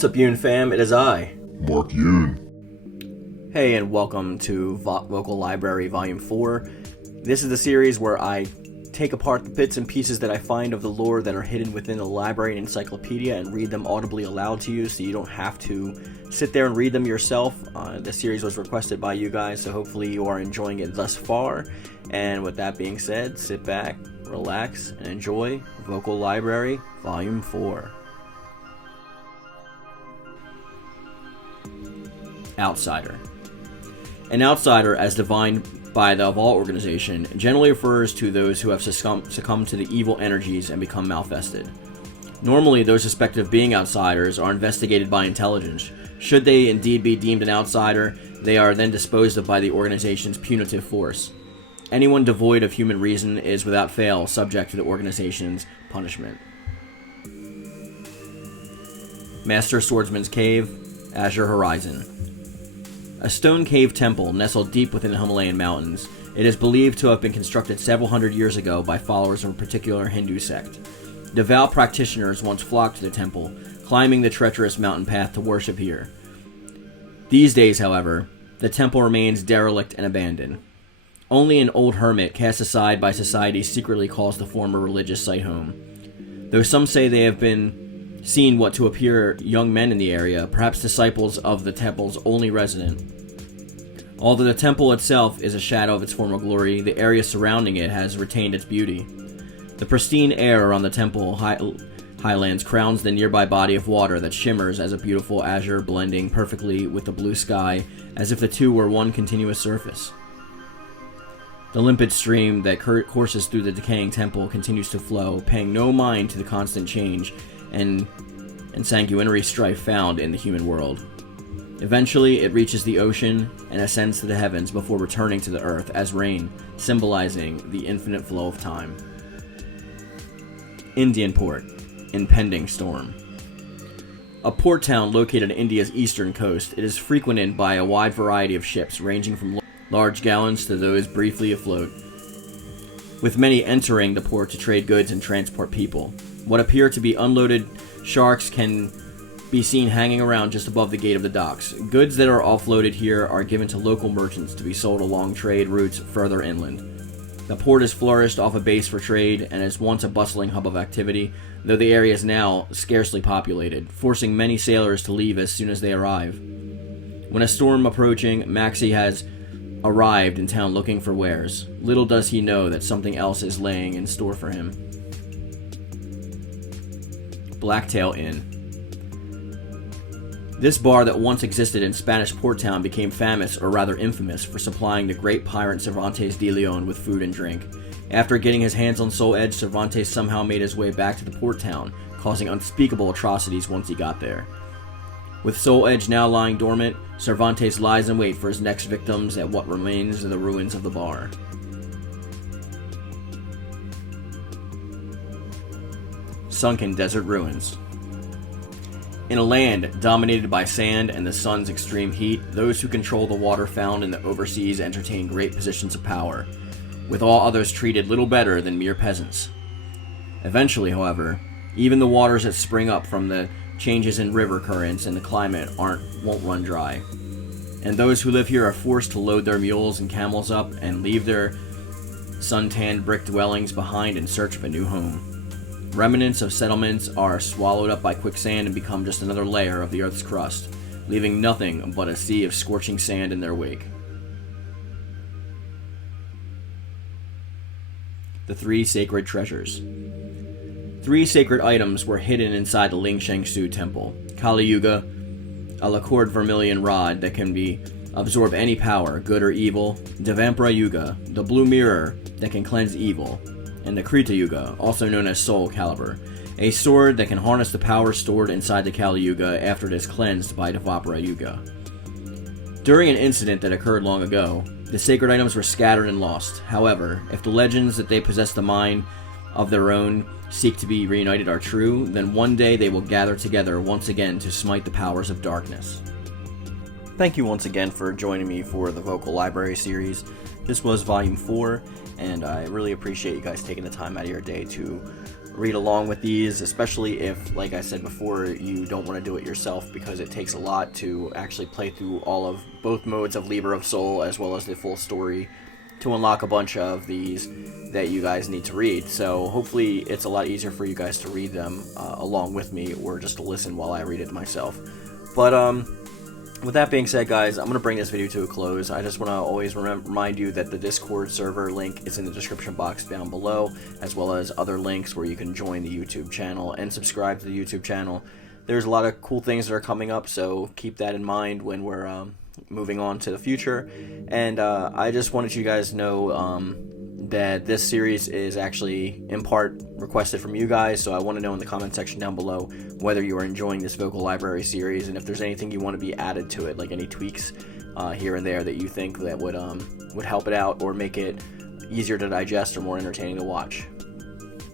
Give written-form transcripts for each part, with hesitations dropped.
What's up, Yoon-Fam? It is I, Mark Yoon. Hey, and welcome to Vocal Library Volume 4. This is the series where I take apart the bits and pieces that I find of the lore that are hidden within a library and encyclopedia and read them audibly aloud to you so you don't have to sit there and read them yourself. The series was requested by you guys, so hopefully you are enjoying it thus far. And with that being said, sit back, relax, and enjoy Vocal Library Volume 4. Outsider. An outsider, as defined by the Vault organization, generally refers to those who have succumbed to the evil energies and become malfested. Normally, those suspected of being outsiders are investigated by intelligence. Should they indeed be deemed an outsider, they are then disposed of by the organization's punitive force. Anyone devoid of human reason is without fail subject to the organization's punishment. Master Swordsman's Cave, Azure Horizon. A stone cave temple nestled deep within the Himalayan mountains. It is believed to have been constructed several hundred years ago by followers of a particular Hindu sect. Devout practitioners once flocked to the temple, climbing the treacherous mountain path to worship here. These days, however, the temple remains derelict and abandoned. Only an old hermit cast aside by society secretly calls the former religious site home. Though some say they have been seen what to appear young men in the area, perhaps disciples of the temple's only resident. Although the temple itself is a shadow of its former glory, the area surrounding it has retained its beauty. The pristine air around the temple highlands crowns the nearby body of water that shimmers as a beautiful azure, blending perfectly with the blue sky, as if the two were one continuous surface. The limpid stream that courses through the decaying temple continues to flow, paying no mind to the constant change and sanguinary strife found in the human world. Eventually, it reaches the ocean and ascends to the heavens before returning to the earth as rain, symbolizing the infinite flow of time. Indian Port, impending storm. A port town located on India's eastern coast, it is frequented by a wide variety of ships ranging from large gallons to those briefly afloat, with many entering the port to trade goods and transport people. What appear to be unloaded sharks can be seen hanging around just above the gate of the docks. Goods that are offloaded here are given to local merchants to be sold along trade routes further inland. The port has flourished off a base for trade and is once a bustling hub of activity, though the area is now scarcely populated, forcing many sailors to leave as soon as they arrive. When a storm approaching, Maxie has arrived in town looking for wares. Little does he know that something else is laying in store for him. Blacktail Inn. This bar that once existed in Spanish Port Town became famous, or rather infamous, for supplying the great pirate Cervantes de Leon with food and drink. After getting his hands on Soul Edge, Cervantes somehow made his way back to the port town, causing unspeakable atrocities once he got there. With Soul Edge now lying dormant, Cervantes lies in wait for his next victims at what remains of the ruins of the bar. Sunken Desert Ruins. In a land dominated by sand and the sun's extreme heat, those who control the water found in the overseas entertain great positions of power, with all others treated little better than mere peasants. Eventually, however, even the waters that spring up from the changes in river currents and the climate won't run dry, and those who live here are forced to load their mules and camels up and leave their sun-tanned brick dwellings behind in search of a new home. Remnants of settlements are swallowed up by quicksand and become just another layer of the earth's crust, leaving nothing but a sea of scorching sand in their wake. The Three Sacred Treasures. 3 sacred items were hidden inside the Ling Shengsu temple. Kali Yuga, a lacquered vermilion rod that can absorb any power, good or evil. Devampara Yuga, the blue mirror that can cleanse evil. And the Krita Yuga, also known as Soul Calibur, a sword that can harness the power stored inside the Kali Yuga after it is cleansed by Devampara Yuga. During an incident that occurred long ago, the sacred items were scattered and lost. However, if the legends that they possess the mind of their own seek to be reunited are true, then one day they will gather together once again to smite the powers of darkness. Thank you once again for joining me for the Vocal Library series. This was Volume 4, and I really appreciate you guys taking the time out of your day to read along with these, especially if, like I said before, you don't want to do it yourself, because it takes a lot to actually play through all of both modes of Libra of Soul as well as the full story to unlock a bunch of these that you guys need to read. So hopefully it's a lot easier for you guys to read them along with me, or just to listen while I read it myself. But with that being said, guys, I'm going to bring this video to a close. I just want to always remind you that the Discord server link is in the description box down below, as well as other links where you can join the YouTube channel and subscribe to the YouTube channel. There's a lot of cool things that are coming up, so keep that in mind when we're moving on to the future. And I just wanted you guys to know that this series is actually in part requested from you guys, so I want to know in the comment section down below whether you are enjoying this vocal library series, and if there's anything you want to be added to it, like any tweaks here and there that you think that would help it out or make it easier to digest or more entertaining to watch.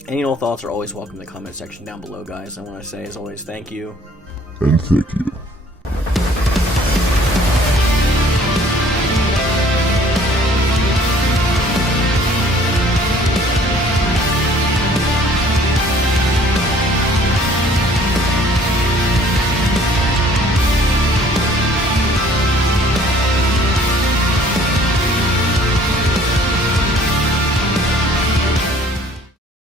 Any and all thoughts are always welcome in the comment section down below, guys. I want to say, as always, thank you. And thank you.